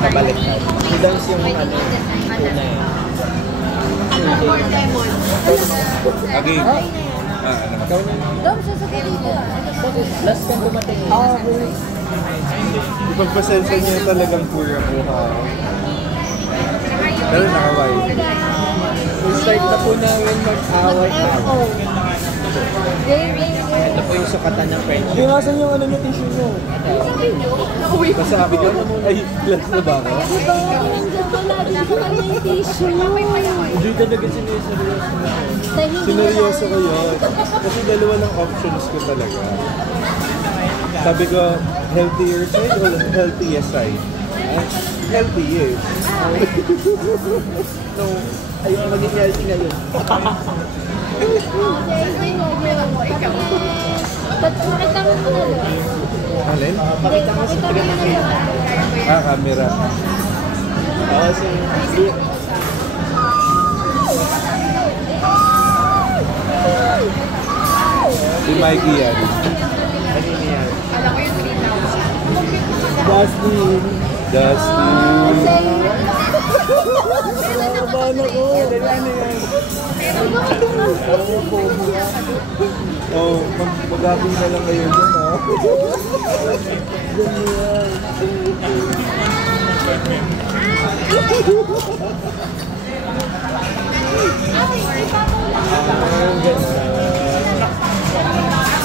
Pabaliktad. I-dance yung ano, una eh. Again. Ikaw na. Dom, sasakit dito. Last time dumating. Ipagpasensya niya talagang pura buha. Pero nakaway. Start na po namin mag-away. Ito po yung sukatan ng friendship. Pinasan yung ano yung tissue mo. Masabi ka na muna. Ay, glass na ba ako? Diba? Nandiyan ko lagi ko kami yung tissue. Hindi talaga sineryoso na. Sineryoso ko yun. Kasi dalawa ng options ko talaga. Sabi ko, healthier side or healthiest side? Healthiest. No, ayun maging healthy ngayon. Ba't makita mo ko na doon? Alin? Pakita mo sa taga-nakita. Camera. Oo, so, Si Mikey yan. kanina yan. Dustin. Dustin. Nakabala ko. Oh, mag-abing na lang kayo dyan, ha?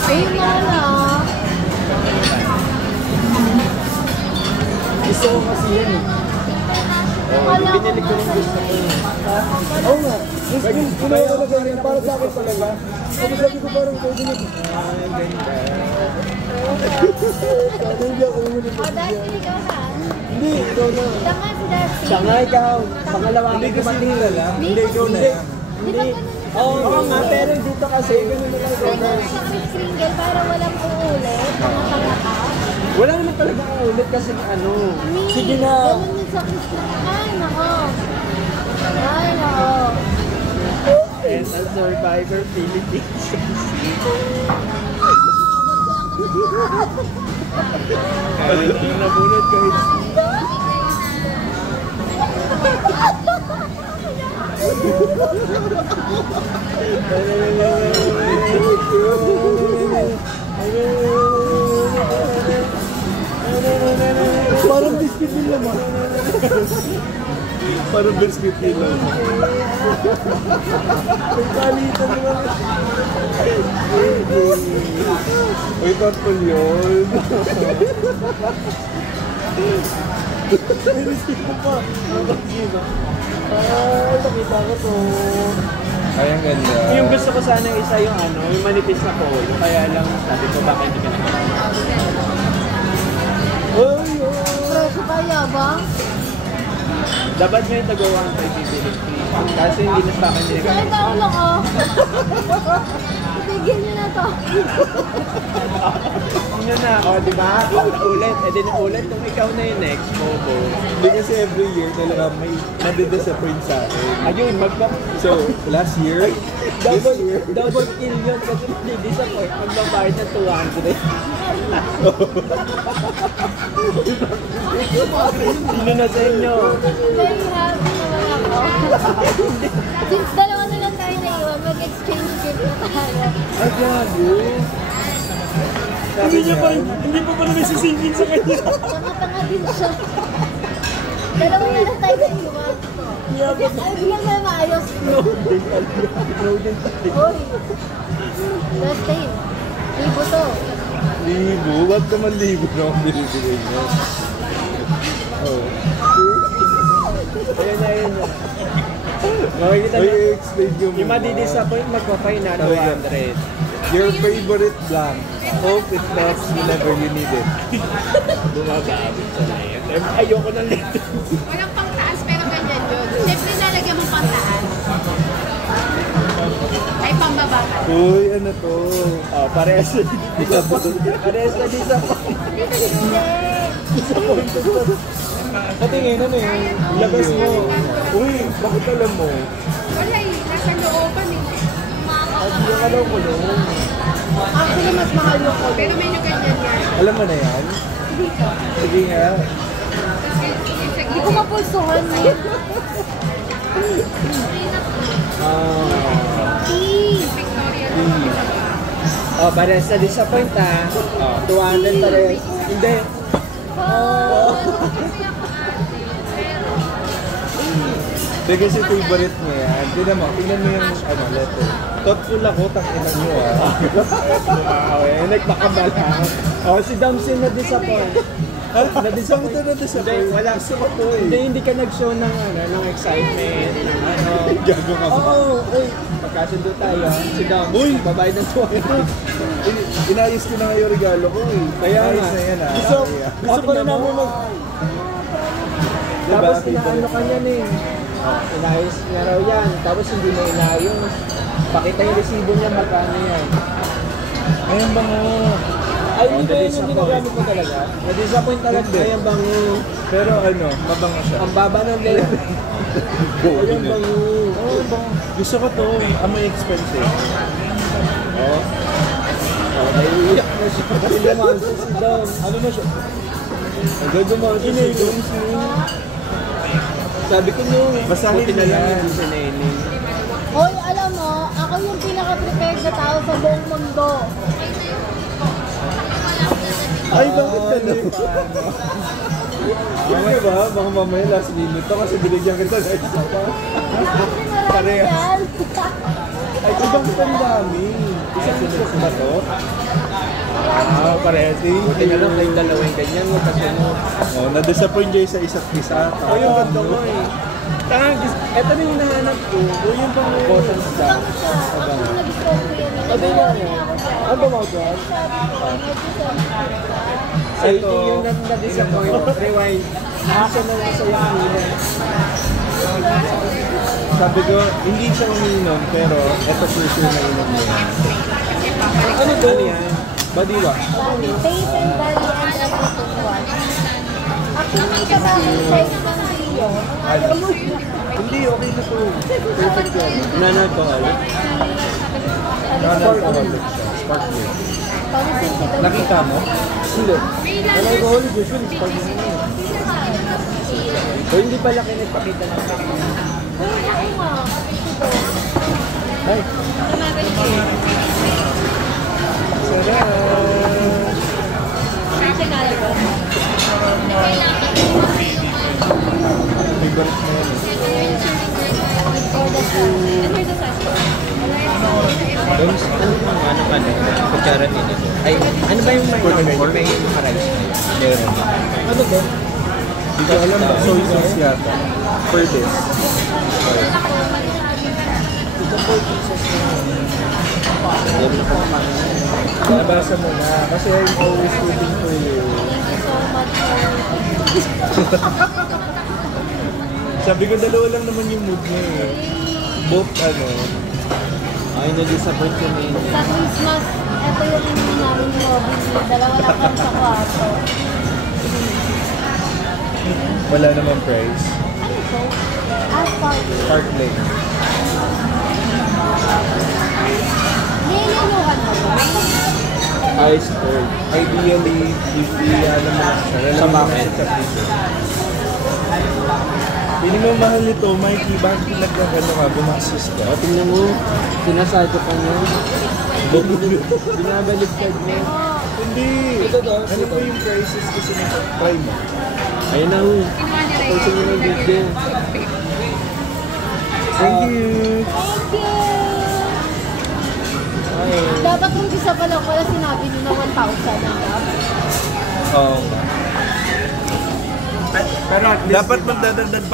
Ayun nga na. Gusto ko kasi yan eh. Binili ko ng gusto ko eh. Oo nga. Gusto na ako na para sa akin talaga. Sabi ko parang pwede nyo. Ang ganda. Hindi ako umunit. O, Dustin, ikaw na. Hindi, ikaw na. Tama si Dustin. Siya nga ikaw. Pangalawa Hindi ko kasi dumating. nila. Hindi, ikaw na yan. Di ba ganun sa Oo nga, pero dito kasi ganun na lang. ganun sa Chris Kringle para walang uulit? Tanga-tanga ka? Wala naman talaga ang ulit kasi ano. Me, Sige na. ganun yun sa Chris Kringle. Ay, nako. Ay, nako. And a Survivor Philippines. Yung nabunod ko is... Parang biscuit din naman. Parang biscuit din naman. May palitan naman. Uy, thoughtful yun. May biscuit mo pa. Ay, nakita ko to. Ay, ang ganda. Yung gusto ko sana isa yung ano, yung manipis na polo. Kaya lang sabi ko baka hindi ka na. Ay, Presyo pa yabang? Dapat nyo yung taga 1.5 bibili. Kasi hindi na sa akin Ay, nila. tao lang oh. Bigyan nyo na to. Yun na, o diba? Ulit. E din ulit kung ikaw na yung next, Bobo. hindi kasi every year talaga may nadidisappoint sa akin. Ayun, So, last year, this year, double kill yun kasi hindi-disappoint. Magbabayad ng 200. Sino na sa inyo? Very happy naman ako. Since dalawa na lang tayo na iwan, mag-exchange gift na tayo. ay, grabe. Sabi niya, Hindi pa pala nasisingin sa kanya. Tanga-tanga din siya. Dalawa na lang tayo na iwan. Ay, bigyan mo yung maayos. Uy. Last time. Libo to. libo, wag naman libo na akong binibigay niya. Oh. Ayun na, ayun na. Makikita Ay, na. explain ko Yung madidisappoint, magpa-fine na 200. Your favorite blank. Hope it lasts whenever you need it. Bumababit sa na yan. Ayoko ng lito. Walang pangtaas pero ganyan yun. Siyempre lalagyan mo pangtaas. Ay pambaba ka. Uy, ano to? Oh, parehas na disappoint. Parehas na disappoint. Hindi. Patingin, ano yun? Labas mo. Uy, bakit alam mo? Wala eh. Nasa looban eh. Hindi ka daw ko nun. Actually, mas mahal yung ko. Pero may ganyan yan. Alam mo na yan? Sige nga. Tapos yung sa ko mapulsuhan mo. Oh, para sa disappoint ha. 200 pa rin. Hindi. Hindi kasi favorite niya yan. Tingnan mo yung letter. Thoughtful ako, takinan nyo Nagpakabal ha. Oh, si Damsin na-disappoint. Na-disappoint. Hindi, wala. Hindi ka nag-show ng excitement. Gago ka ba? Oo, magkasundo tayo. Si Dam, babayad ng 200. Inayos ko na nga yung regalo ko eh. Kaya Ayos nga. na yan ah. Gusto ko na namin Tapos inaano ka niyan eh. Inayos nga raw yan. Tapos hindi na inayos. Pakita yung resibo niya, magkano yan. Ayun ba nga? Ay, hindi ba yun yung ginagamit mo talaga? Na-disappoint talaga. Ayan bango. Pero mabango siya. Ang baba ng level. Ayan bango. Oo, bango. Gusto ko to. Amoy expensive. Oh, naiiyak na siya. Kasi lumansa si Dom. Ano na siya? Nagagamansa si Dom. Sabi ko nyo, Basahin buti na mo lang yan. hindi siya nailing. Hoy, alam mo, ako yung pinaka-prepared na tao sa buong mundo. Ay, bakit ganun? Ano ba? Baka mamaya last minute to kasi binigyan kita na isa pa. Parehas. Yan. Ay, ibang ang dami. Isang gusto ba to? Parehas eh. Buti na lang kayong dalawang ganyan mo kasi mo. Oh, na-disappoint kayo sa isa't isa. Oh, yung ganda mo eh. Ito na yung hinahanap ko. O yung pang bottom star. Ako yung nag-stop ko yan. Sabi niya ano? Ano ba mga dyan? Sa ito yung na-disappoint. Rewind. Nasa na lang sa yung hina. Sabi ko, hindi siya umiinom, pero ito for sure na inom niya. Ano to? Ano yan? Badiwa. Face and body and everything one. Actually, sa bakit size ng video, ayaw mo siya. Hindi, okay na to. Perfect yan. Non-alcohol. Non-alcoholic siya. Sparkling. Pang-sensitive. Nakita mo? Hindi. Non-alcohol usually sparkling na. O hindi pala kayo nagpakita ng kami. Ay, ako nga. Ito. Ay. Sarap. Favorite mo yan eh. Doms, ano kutsara din ito? Ay, ano ba yung may rice? Meron. Ano ba? Hindi ko alam ba? Soy sauce yata. For this. Ito 4 pieces na. Meron ako naman. Nabasa mo na. Kasi I'm always rooting for you. Thank you so much for Sabi ko, dalawa lang naman yung mood niya eh. Both Ay, nag-disappoint ko na sa Christmas. Ito yung inumin namin ni Robin. Dalawa lang kami sa kwarto. wala namang price. Ano to? Asphalt. Sparkling. Nililuhan mo ba? Ice cold. Ideally, if i-ano mo siya, Sa bakit? Sa freezer. Hindi mo mahal ito, Mikey. Bakit pinagkakano ka? Bumasis ka. O, tingnan mo. Sinasado ka niya. Binabaliktad mo. Hindi. Ito daw. Ano po yung prices kasi try mo? Ayun na ho. Tapos nyo ng video. Thank you. Thank you! Ay. Dapat nung isa pa lang pala sinabi nyo na 1,000 ang gap. Oo. Dapat magdadagdag pa.